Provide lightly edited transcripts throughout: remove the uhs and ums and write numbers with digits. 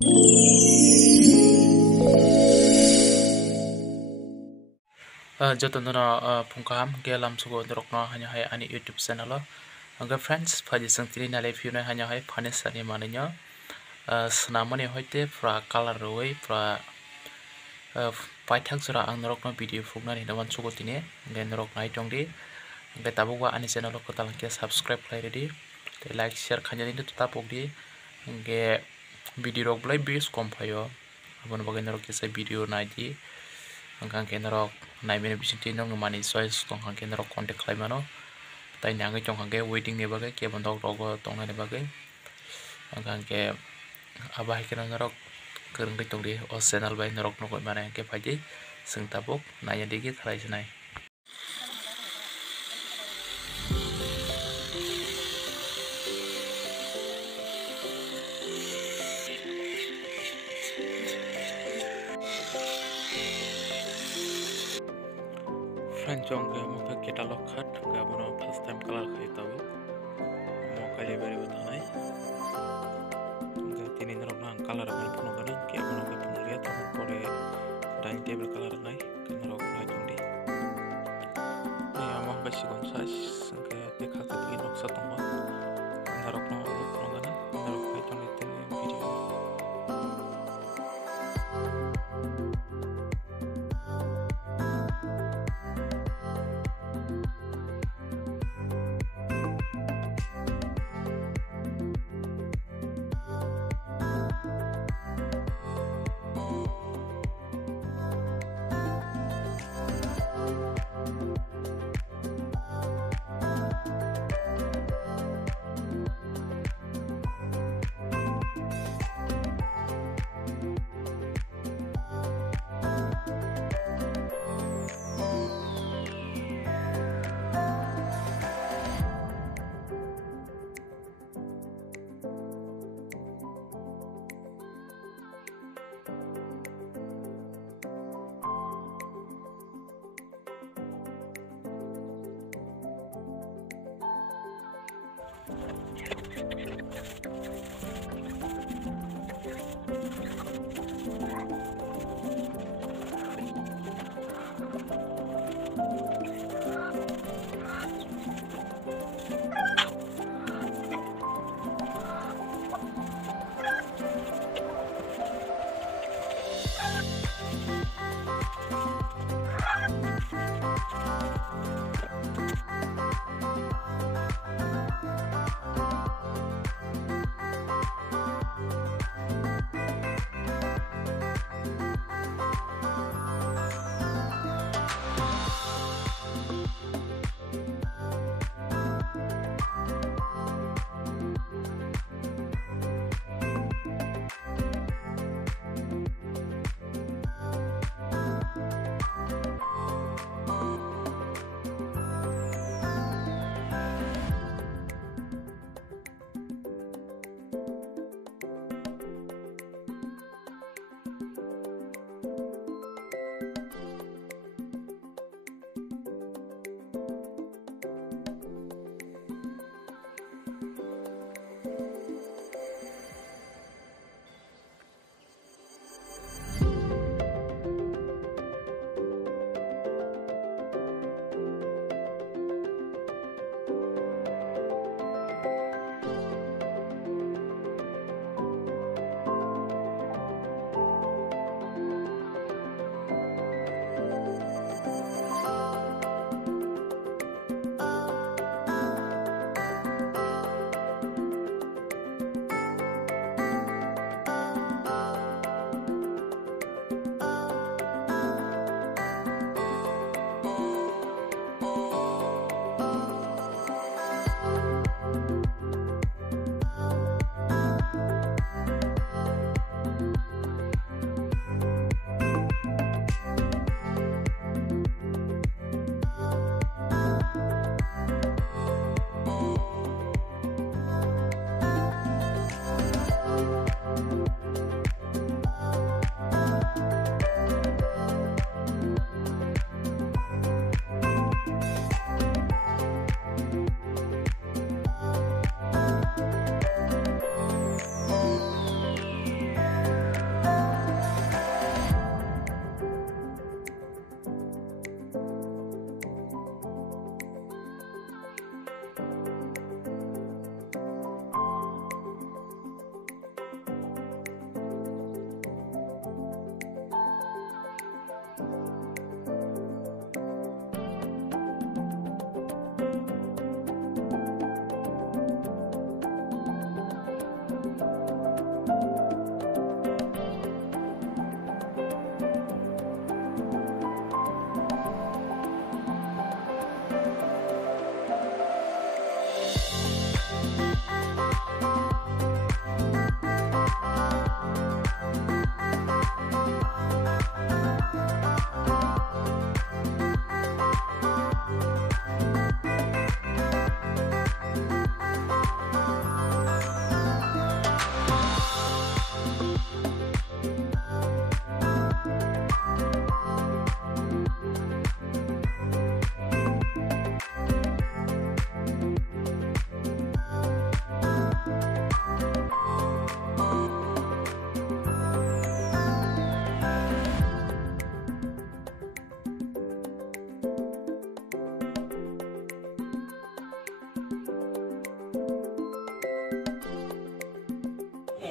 Jotono pungkam ke lam sugo ndrokno hanya hai ani YouTube channel angga friends phaji sangtini nalai fiuna hanya hai phane sani mananya snamani hoite pra color roi pra paithak jora ang ndrokno video phugna ni naman sugo tine nge ndrok nai tongdi nge tabukwa ani channel ko talangke subscribe khai redi like share khanyani to tapokdi nge video rok blai bis kom phayo abon bagai ndrok ke video naidi angkang kenarok naimene bisinti nong mani choice tong hang kenarok contact khlaimano tai nangai tong hangke waiting ni bagai ke bondok rogo tongna ni bagai angkang ke abai kenarok kereng tong di o channel bai narok nokoi mane ke phaji sing tabuk naya digi thalai sinai friend jong ke mokha catalog khat ga bono first time color khai tabu mokha le bari uthanai ga tini narok nang color ban phono gana ke bono ke phono ya to pore dining table color nai ke narok nai tongdi ya mok basi gon sai sangke dekha ke ti noksa tongwa narok no phono gana narok nai tongdi tini video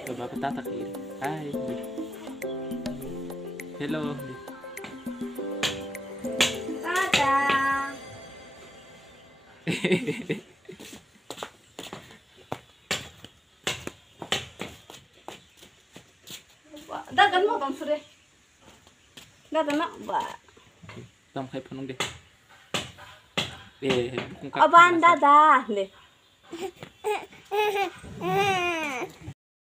Bapak tatak ini. Hai. Hello. Dadah. Dagan mo bang sure? Dadan na ba? Tam khay punong deh. Aban dada. Le.